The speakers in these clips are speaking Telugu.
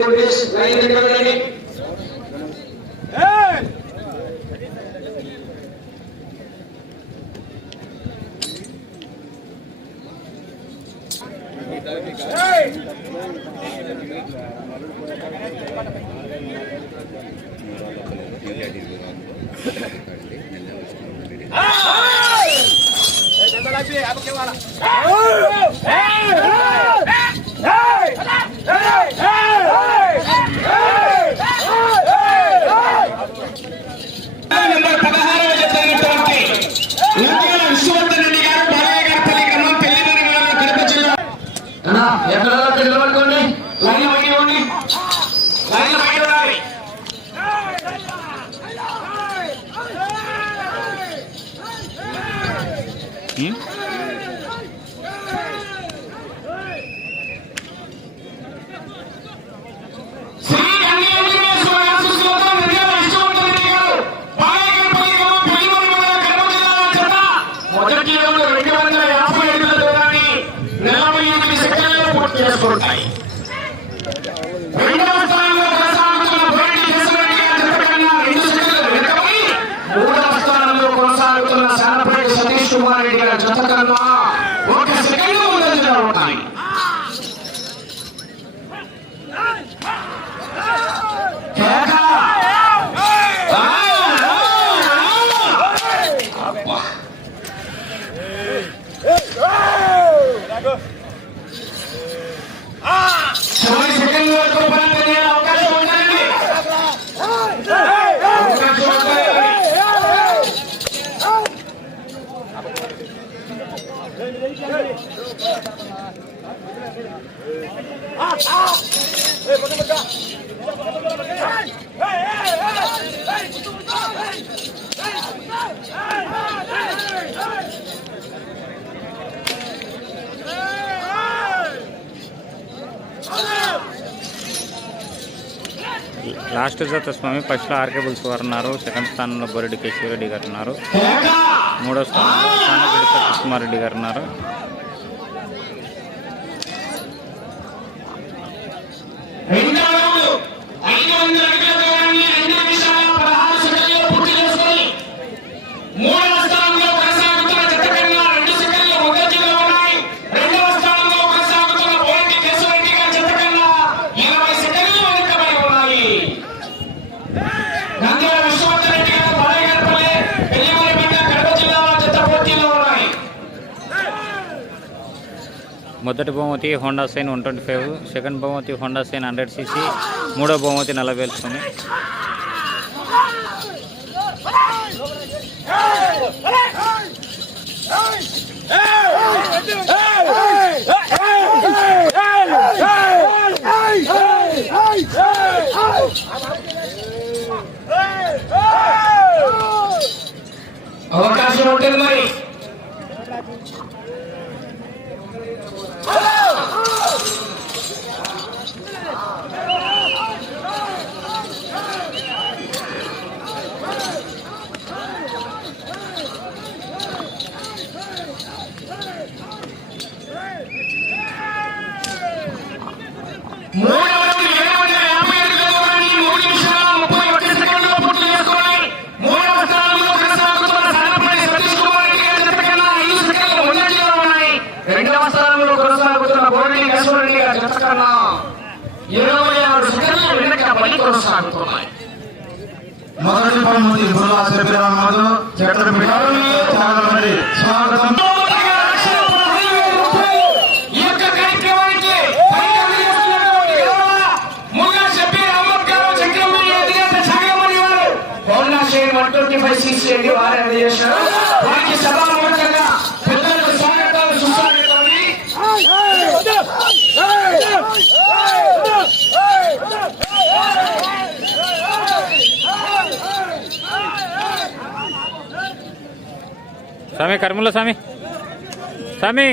प्रदेश नरेंद्र Hmm? లాస్ట్ జత స్వామి. ఫస్ట్లో ఆర్కే బుల్స్ ఉన్నారు. సెకండ్ స్థానంలో బొరెడ్డి కేశవరెడ్డి గారు ఉన్నారు. మూడో స్థానంలో సానగిరి గారు ఉన్నారు. వందల మొదటి బహుమతి Honda shine one twenty five second బహుమతి హోండా సైన్ హండ్రెడ్ సిసి మూడో బహుమతి నలభై వేలు సొమ్ము అవకాశం ఉంటుంది మరి ಆಗುತ್ತಿರುತ್ತದೆ ಮೊದಲ ಪಣಮುದಿ ಬುಲ್ಲಾ ಸೆಪಿರ ಮೊದಲು ಚಕ್ರ ಬಿಡಾರಿ ಚಾಲನ ಮಾಡಿ ಸ್ವಾಗತ వారికి సభ స్వామి కర్మలో స్వామి. స్వామి.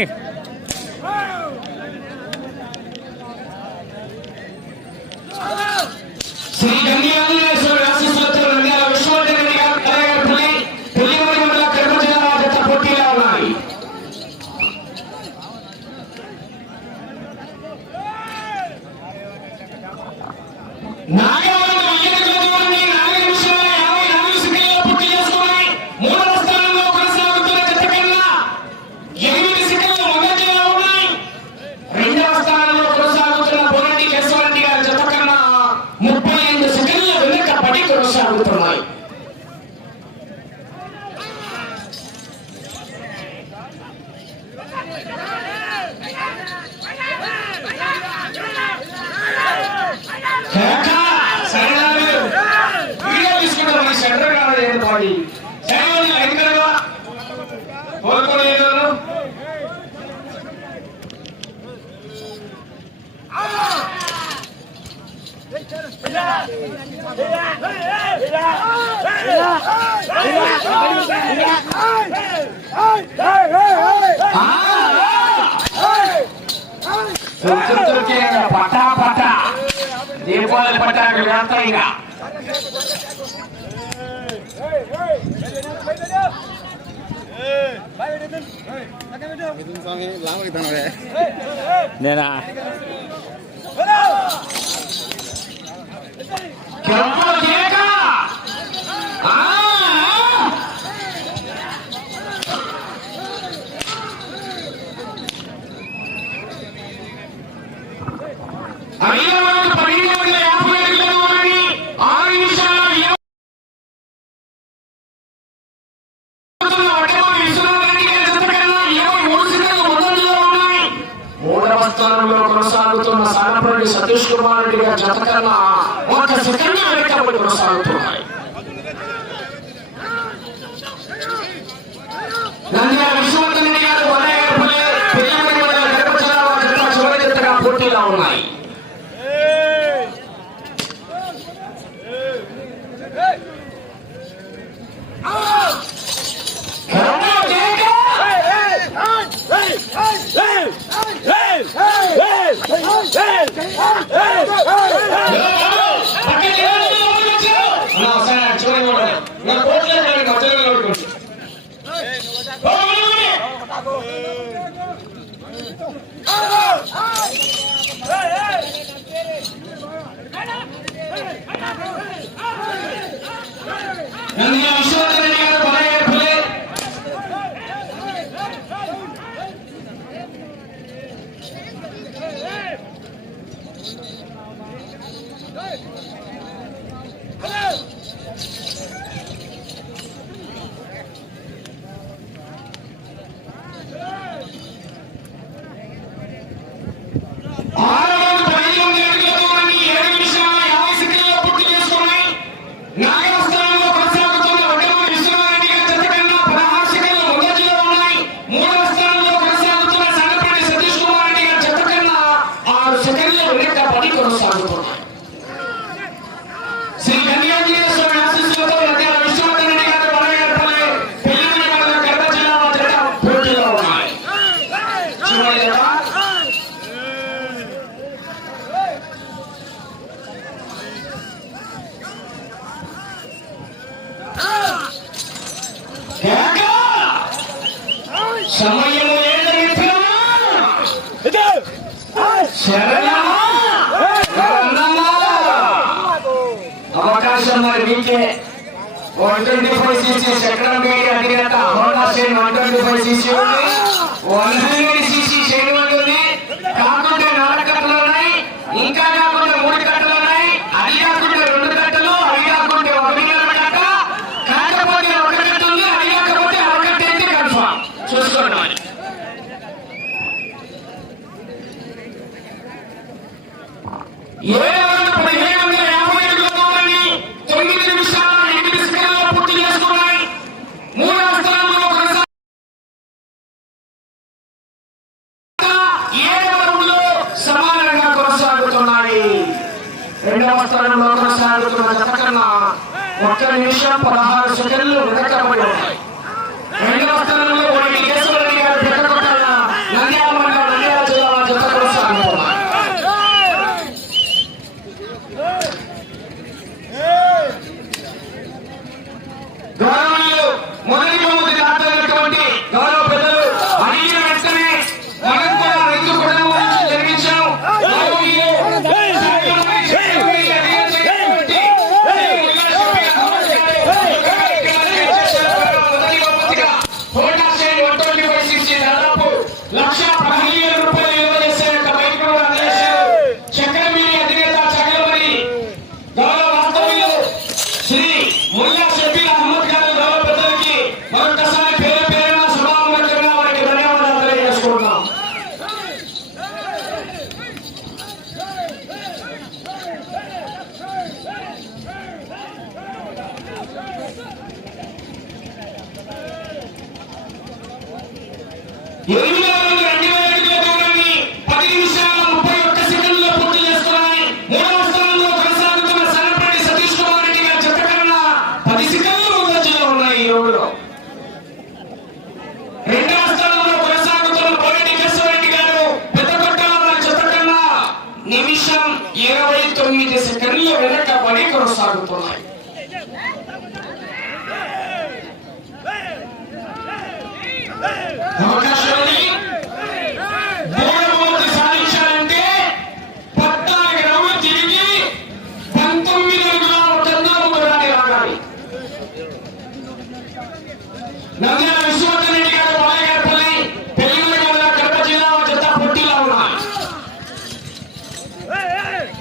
శ్రీ నేనా? ఉన్నాయి కదా సమయము అవకాశం మరి మీకే. One twenty five CC second media అధినేత వన్ ట్వంటీ ఫైవ్ సీసీ ఉంది. One Yeah.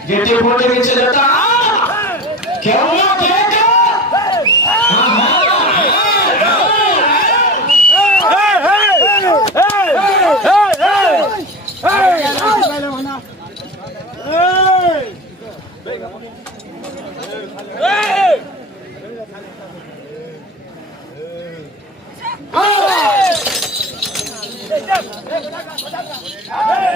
गेटे बोटे में चलता क्या हुआ क्या क्या Hey!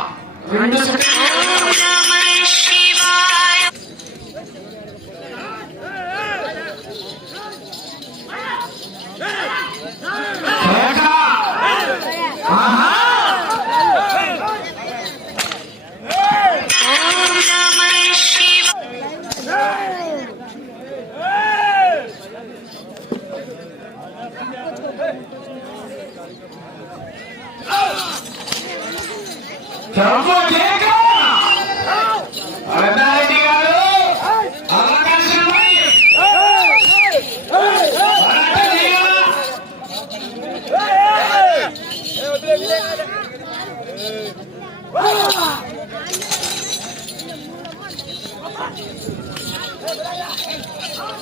Industry.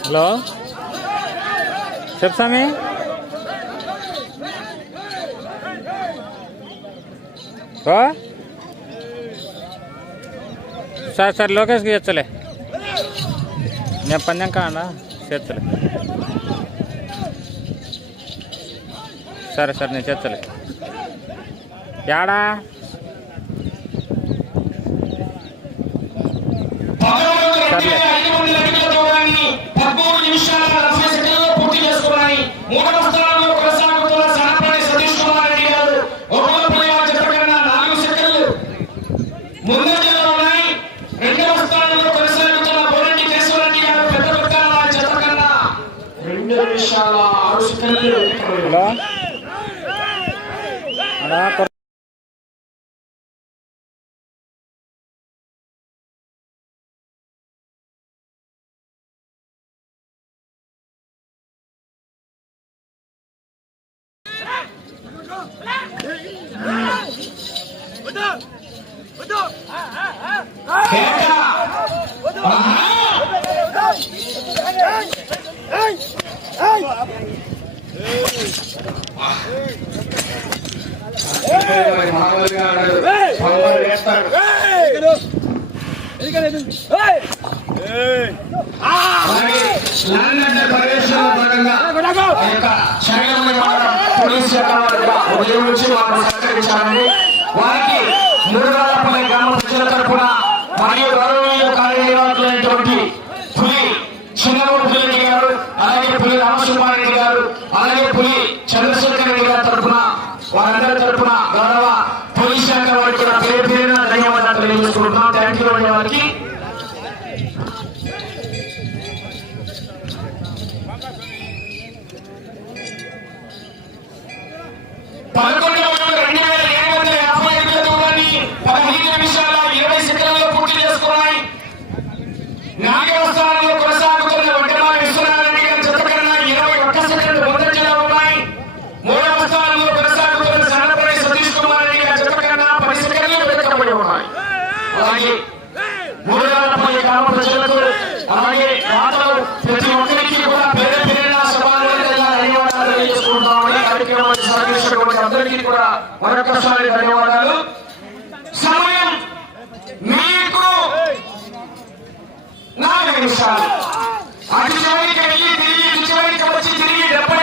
హలో? చెప్ స్వామి. ఓ సార్ సార్ లోకేష్కి ఇచ్చలే నేను పందెం కాడా చేర్చలే. సరే సార్ నేను చేర్చలే. యాడా? వారికి మూడు వేల పది గ్రామ ప్రజల తరఫున మరియు గౌరవీయ అలాగే పులి రామసుబ్బారెడ్డి గారు అలాగే పులి చంద్రశేఖర్ రెడ్డి గారి తరఫున వారందరి తరఫున గౌరవ పదకొండు అందరికీ కూడా మరొకసారి ధన్యవాదాలు. సమయం మీకు నాలుగు నిమిషాలు. చివరికి వెళ్ళి తిరిగి చివరికి వచ్చి తిరిగి డెబ్బై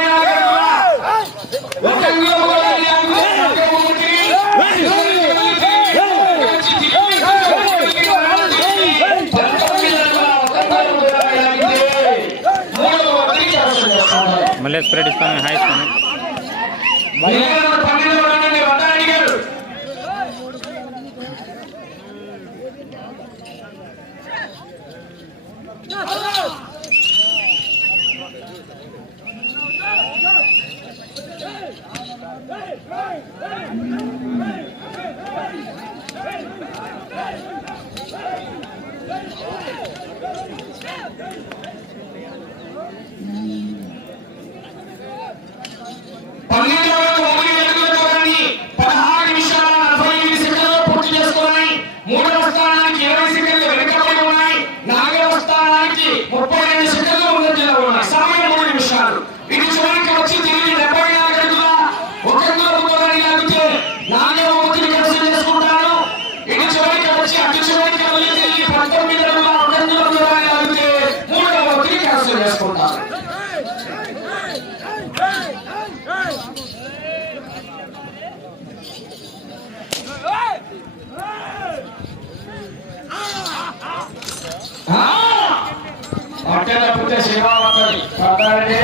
మళ్ళీ స్ప్రెడ్ ఇస్తాను హాయ్ ఇస్తాను. శివావతరి పదండి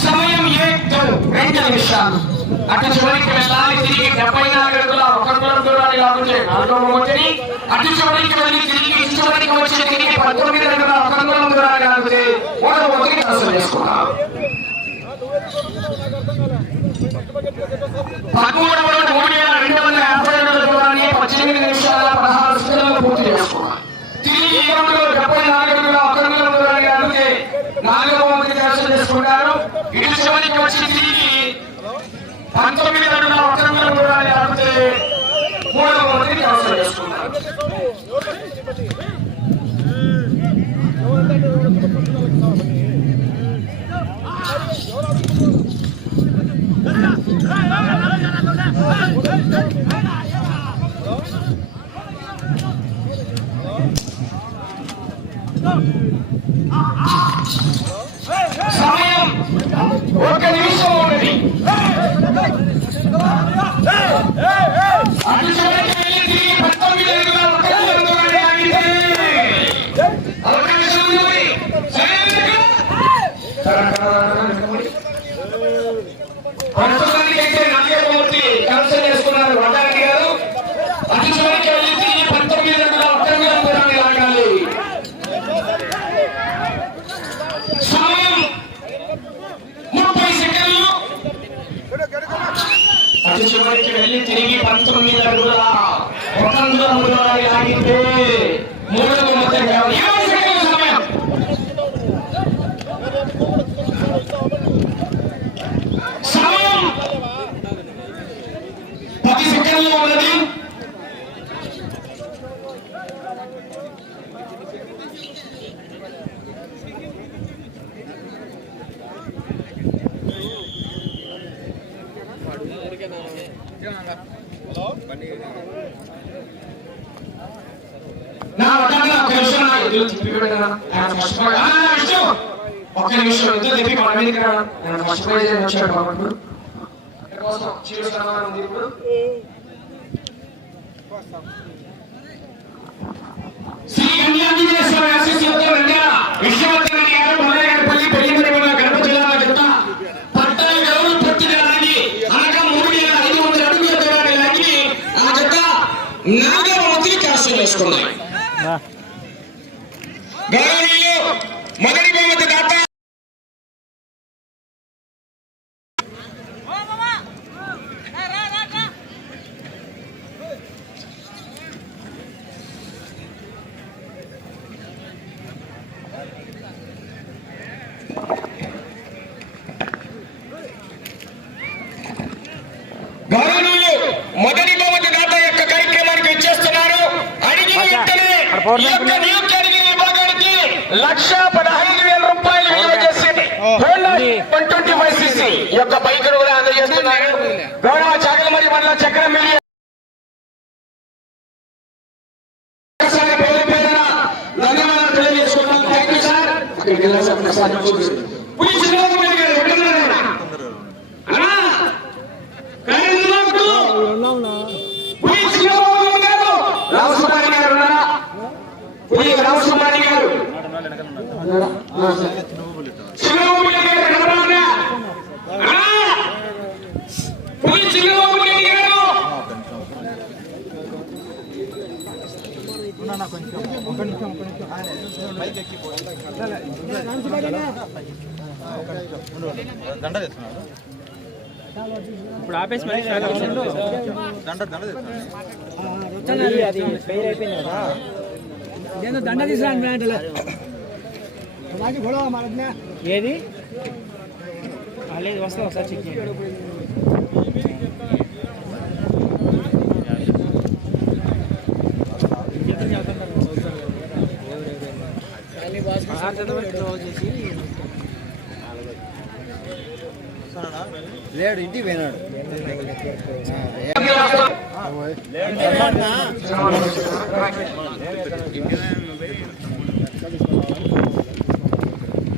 సమయం ఏడు రెండు నిమిషాలు. అటు చివరికి వెళ్ళాలి తిరిగి డెబ్బై నాలుగు అడుగుల ఒక అంగుళం దూరాన్ని లాగుతే నాలుగవ మొదటి అటు చివరికి వెళ్ళి తిరిగి ఇటు చివరికి వచ్చి తిరిగి పంతొమ్మిది అడుగుల ఒక అంగుళం దూరాన్ని లాగితే మొదటి పదమూడవ రోజు మూడు వేల రెండు వందల యాభై అడుగుల దూరాన్ని పద్దెనిమిది నిమిషాల పదహారు సెకండ్లలో పూర్తి చేసుకున్నారు తిరిగి ఈ రౌండ్లో డెబ్బై నాలుగు అడుగుల ఒక అంగుళం దూరాన్ని లాగితే నాలుగవ మంది కలసం చేసుకున్నారు ఇటు చివరికి వచ్చి తిరిగి పంతొమ్మిది అడుగుల ఒక అంగుళం దూరాన్ని లాగితే మూడవ మంది కలసం చేసుకున్నారు సమయం ఒక నిమిషం ఉన్నది అటు మూడవ మొత్తం కావాలి ఇరవై సెకండ్ల సమయం సమయం పది సెకండ్లు ఉన్నది ఆయన ఫస్ట్ బాయ్ ఒక్క నిమిషం ఎదురు తిప్పి మన మీదకి రా నేను వచ్చాడు బాబు కోసం చీరు ఇప్పుడు శ్రీ గంగాంజనేయ స్వామి ఆశీస్సులతో విశ్వవర్ధన్ గారు కడప జిల్లాలో చెప్తా గౌరవ అనగా మూడు వేల ఐదు వందల అడుగుల దూరాన్ని లాగి ఆ జత నాగమూర్తిని క్యాన్సిల్ చేసుకున్నాయి గౌరవనీయులు మొదటి బహుమతి దాత ఈ యొక్క న్యూ కేటగిరీ విభాగానికి లక్ష పదహైదు వేల రూపాయలు విలువ చేసి Honda one twenty five CC ఈ యొక్క బైకును కూడా అందజేస్తున్నారు గౌరవ చాకలమరి మండల చక్రం మిల్లి ఒకసారి పేరు పేరున ధన్యవాదాలు తెలియజేసుకుంటాం. Thank you, sir. అక్కడికి వెళ్ళాలి సార్, ఒకసారి చూసి. పులి చిన్నబాబు గారు ఎక్కడున్నారు ఆయన? అన్నా, కరెంటు పులి చిన్నబాబు గారు రామసుబ్బారెడ్డి గారు రామసుబ్బారెడ్డి గారు చిన్నబాబు గారు కనపడాలా? అన్నా, పులి చిన్నబాబు గారు ఇప్పుడు ఆపేసి మళ్ళీ అయిపోయింది కదా నేను దండ తీసుకురాను ఏది లేదు వస్తా ఒకసారి చెక్ చేయండి లేడు ఇంటికి పోయినాడు.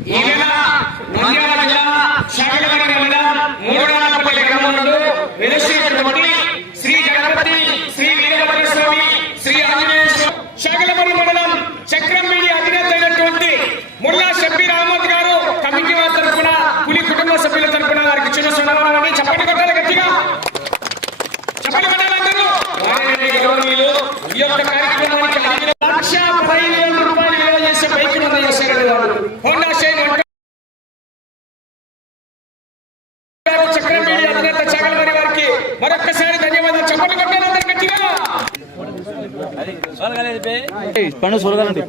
ఈ నెల నంద్యాల జిల్లా శాఖలవారి గ్రామంలో శ్రీ గణపతి శ్రీ వీరభద్ర స్వామి శ్రీ ఆంజనేయ స్వామి శాఖలవారి మండలం చక్రంబిడి అధినేత అయినటువంటి ముల్లా షబ్బీర్ అహ్మద్ గారు కమిటీ వారి తరఫున పులి కుటుంబ సభ్యుల తరఫున వారికి చిన్న సన్మానాన్ని చప్పటి కొట్టాలి గట్టిగా చెప్పండి మండలందరూ వారిని గౌరవనీయులు ఈ యొక్క కార్యక్రమానికి లక్ష పదిహేను వేల రూపాయలు విలువ చేసే బైక్ హోండా షైన్ వన్ గారు చక్రం మీడియా అధినేత చాగలవారి వారికి మరొక్కసారి ధన్యవాదాలు చెప్పండి కొట్టాలి అందరూ గట్టిగా పండు చూడగలండి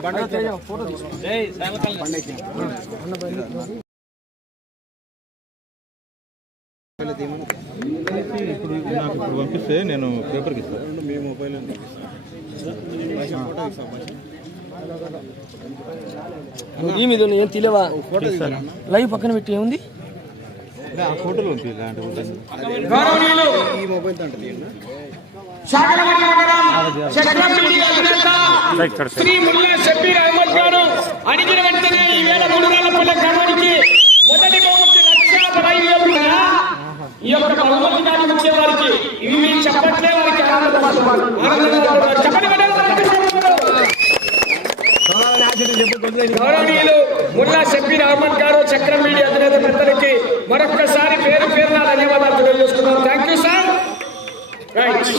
నాకు ఇప్పుడు పంపిస్తే నేను పేపర్కి ఇస్తాను మీ మొబైల్ ఈ మీద ఏం తెలియవా లైవ్ పక్కన పెట్టి ఏముంది? ఆ ఫోటోలు పంపి ఇలాంటి ఉంటుంది గౌరవనీయులు! చాగలవారి మండలం చక్రం మీడియా అధినేత శ్రీ ముల్లా షబ్బీర్ అహ్మద్ గారు అడిగిన వెంటనే ఈ వేల మూడు వేల పల్లె గ్రామానికి మొదటి బహుమతి లక్ష పదహైదు వేలు కదా ఈ యొక్క బహుమతి కానీ వచ్చే వారికి ఇవి మేము చెప్పట్లే వారికి. చెప్పండి గౌరవనీయులు ముల్లా షబ్బీర్ అహ్మద్ గారు చక్రం మీడియా అధినేత పెద్దలకి మరొక్కసారి పేరు పేరున ధన్యవాదాలు తెలియజేస్తున్నాం థ్యాంక్ యూ సార్ రైట్